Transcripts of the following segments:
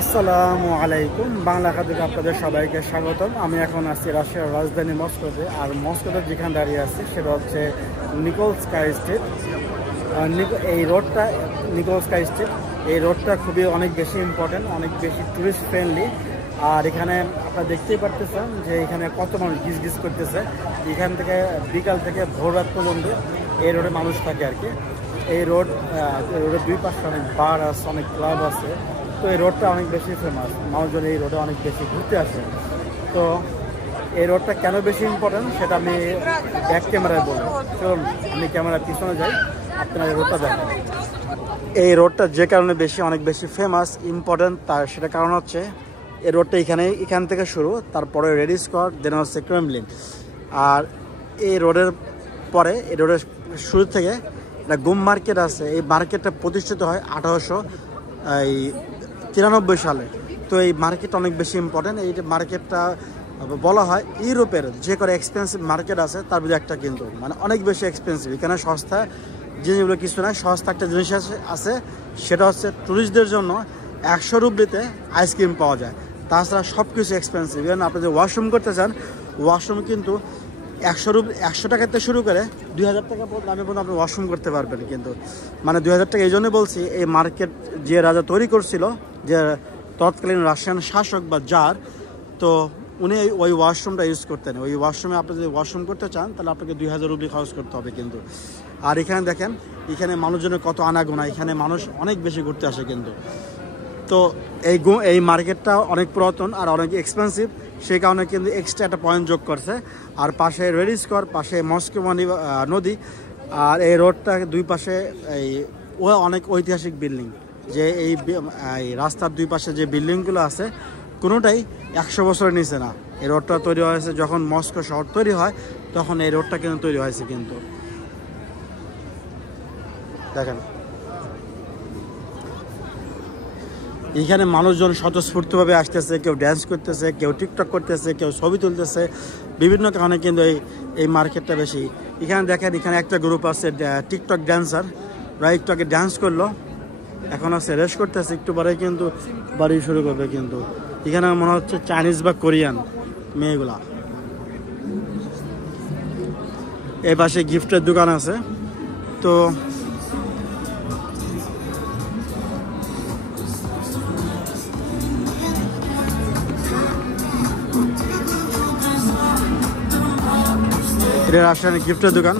আসসালামু আলাইকুম। বাংলা খাদ্যে আপনাদের সবাইকে স্বাগতম। আমি এখন আছি রাশিয়ার রাজধানী মস্কোতে। আর মস্কোতে যেখানে দাঁড়িয়ে আছি সেটা হচ্ছে নিকোলস্কাই স্ট্রিট। এই রোডটা নিকোলস্কাই স্ট্রিট, এই রোডটা খুবই অনেক বেশি ইম্পর্টেন্ট, অনেক বেশি টুরিস্ট ফ্রেন্ডলি। আর এখানে আপনারা দেখতেই পারতেছেন যে এখানে কত মানুষ গিজ করতেছে। এখান থেকে বিকাল থেকে ভোর রাত পর্যন্ত এই রোডে মানুষ থাকে আর কি। এই রোডের দুই পাশে অনেক বার আছে, অনেক ক্লাব আছে। তো এই রোডটা অনেক বেশি ফেমাস, মানুষজন এই রোডে অনেক বেশি ঘুরতে আসে। তো এই রোডটা কেন বেশি ইম্পর্টেন্ট সেটা আমি ব্যাক ক্যামেরায় বলবো। চলুন আমি ক্যামেরার পিছনে যাই, আপনারা এই রোডটা দেখেন। এই রোডটা যে কারণে অনেক বেশি ফেমাস ইম্পর্টেন্ট তার সেটা কারণ হচ্ছে এই রোডটা এখান থেকে শুরু, তারপরে রেডি স্কোয়ার, দেন হচ্ছে ক্রেমলিন। আর এই রোডের পরে এই রোডের শুরু থেকে একটা গুম মার্কেট আছে। এই মার্কেটটা প্রতিষ্ঠিত হয় 1893 সালে। তো এই মার্কেটটা অনেক বেশি ইম্পর্টেন্ট। এই মার্কেটটা বলা হয় ইউরোপের যে করে এক্সপেন্সিভ মার্কেট আছে তার মধ্যে একটা, কিন্তু মানে অনেক বেশি এক্সপেন্সিভ। এখানে সস্তা জিনিসগুলো কিছু নয়, সস্তা একটা জিনিস আছে, সেটা হচ্ছে ট্যুরিস্টদের জন্য 100 রুবলিতে আইসক্রিম পাওয়া যায়। তাছাড়া সব কিছু এক্সপেন্সিভ। ইভেন আপনি যে ওয়াশরুম করতে চান, ওয়াশরুম কিন্তু 100 টাকাতে শুরু করে 2000 টাকা দামে পর্যন্ত আপনি ওয়াশরুম করতে পারবেন। কিন্তু মানে 2000 টাকা এই জন্যই বলছি, এই মার্কেট যে রাজা তৈরি করছিল, যে তৎকালীন রাশিয়ান শাসক বা জার, তো উনি ওই ওয়াশরুমটা ইউজ করতেন। ওই ওয়াশরুমে আপনি যদি ওয়াশরুম করতে চান তাহলে আপনাকে 2000 রুবলি খরচ করতে হবে কিন্তু। আর এখানে দেখেন, এখানে মানুষজনের কত আনাগোনা, এখানে মানুষ অনেক বেশি ঘুরতে আসে কিন্তু। তো এই মার্কেটটা অনেক পুরাতন আর অনেক এক্সপেন্সিভ, সেই কারণে কিন্তু এক্সট্রা একটা পয়েন্ট যোগ করছে। আর পাশে রেড স্কোয়ার, পাশে মস্কো নদী, আর এই রোডটা দুই পাশে অনেক ঐতিহাসিক বিল্ডিং। যে এই রাস্তার দুই পাশে যে বিল্ডিংগুলো আছে কোনোটাই 100 বছরের নিচে না। এই রোডটা তৈরি হয়েছে যখন মস্কো শহর তৈরি হয়, তখন এই রোডটা কিন্তু তৈরি হয়েছে কিন্তু। দেখেন এখানে মানুষজন স্বতঃস্ফূর্তভাবে আসতেছে, কেউ ড্যান্স করতেছে, কেউ টিকটক করতেছে, কেউ ছবি তুলতেছে, বিভিন্ন কারণে কিন্তু এই মার্কেটটা বেশি। এখানে দেখেন, এখানে একটা গ্রুপ আছে টিকটক ড্যান্সার, ওরা একটু আগে ড্যান্স করলো, এখন আছে রেস্ট করতেছে, একটু পরে কিন্তু বাড়ি শুরু করবে কিন্তু। এখানে মনে হচ্ছে চাইনিজ বা কোরিয়ান মেয়েগুলা। এই পাশে গিফটের দোকান আছে। তো এটা রাজশাহী গিফটের দোকান।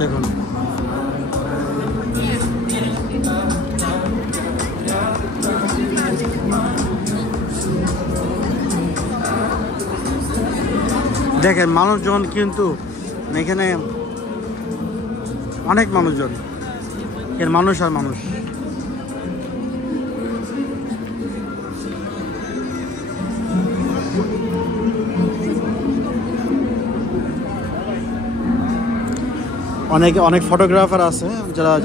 দেখুন দেখেন মানুষজন কিন্তু এখানে অনেক মানুষজন, এর মানুষ আর মানুষ। অনেক ফটোগ্রাফার আছে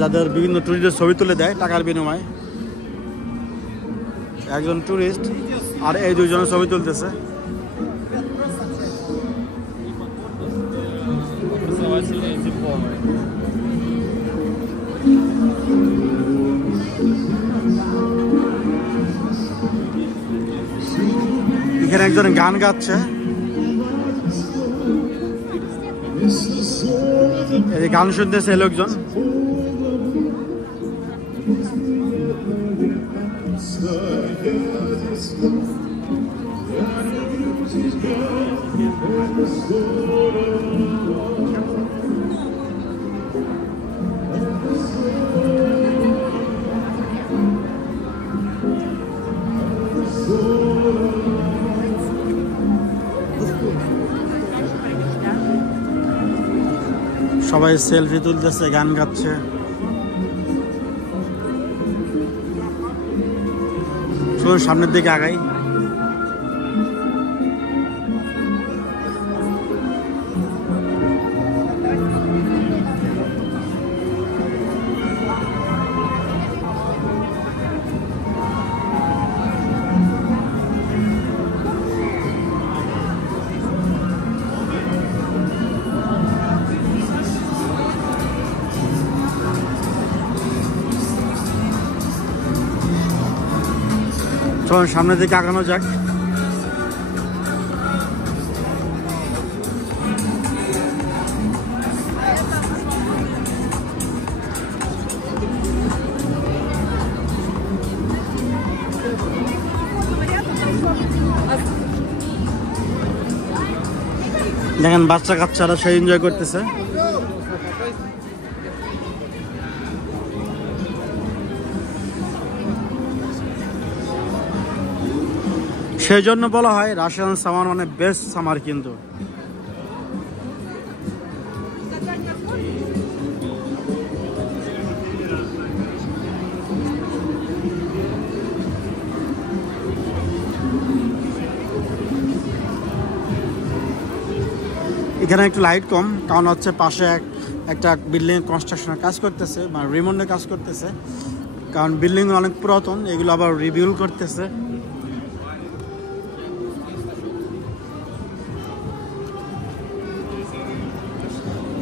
যাদের বিভিন্ন টুরিস্টের ছবি তুলে দেয় টাকার বিনিময়ে। একজন টুরিস্ট আর এই দুইজনের ছবি তুলতেছে। এখানে একজন গান গাচ্ছে, এই গান শুনতেছে লোকজন। সবাই সেলফি তুলতেছে, গান গাচ্ছে। চলুন সামনের দিকে আগাই। চলুন সামনের দিকে আগানো যাক। দেখেন বাচ্চা কাচ্চারা সে এনজয় করতেছে। সেই জন্য বলা হয় রাশিয়ান সামার মানে বেস্ট সামার। কিন্তু এখানে একটু লাইট কম, কারণ হচ্ছে পাশে একটা বিল্ডিং কনস্ট্রাকশনের কাজ করতেছে, মানে রিমন্ডের কাজ করতেছে, কারণ বিল্ডিং অনেক পুরাতন, এগুলো আবার রিবিউল করতেছে।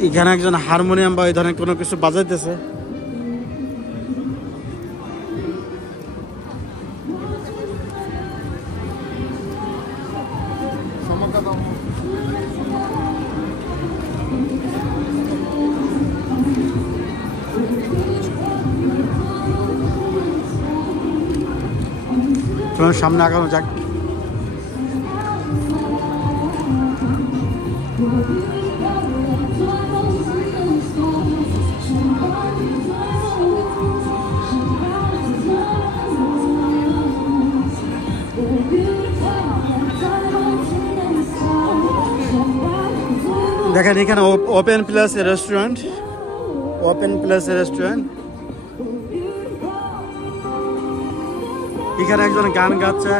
এখানে একজন হারমোনিয়াম বা এই ধরনের কোনো কিছু বাজাইতেছে। সামনে আগানো যাক। দেখেন এখানে open place restaurant, open place restaurant. এখানে একজন গান গাচ্ছে,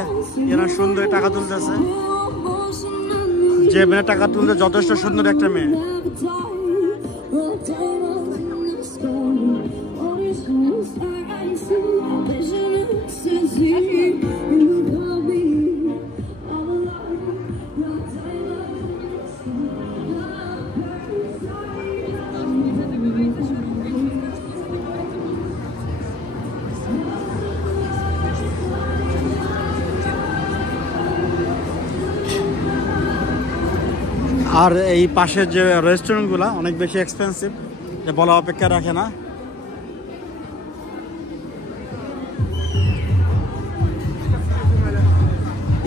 এরা সুন্দর টাকা তুলতেছে। যে মেয়ে টাকা তুলতে যথেষ্ট সুন্দর একটা মেয়ে। আর এই পাশের যে রেস্টুরেন্টগুলো অনেক বেশি এক্সপেন্সিভ, যে বলা অপেক্ষা রাখে না।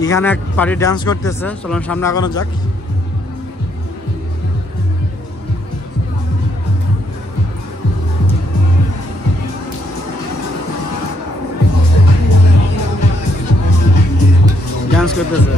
এখানে এক পার্টি ডান্স করতেছে, চলুন সামনে আগানো যাক। ডান্স করতেছে।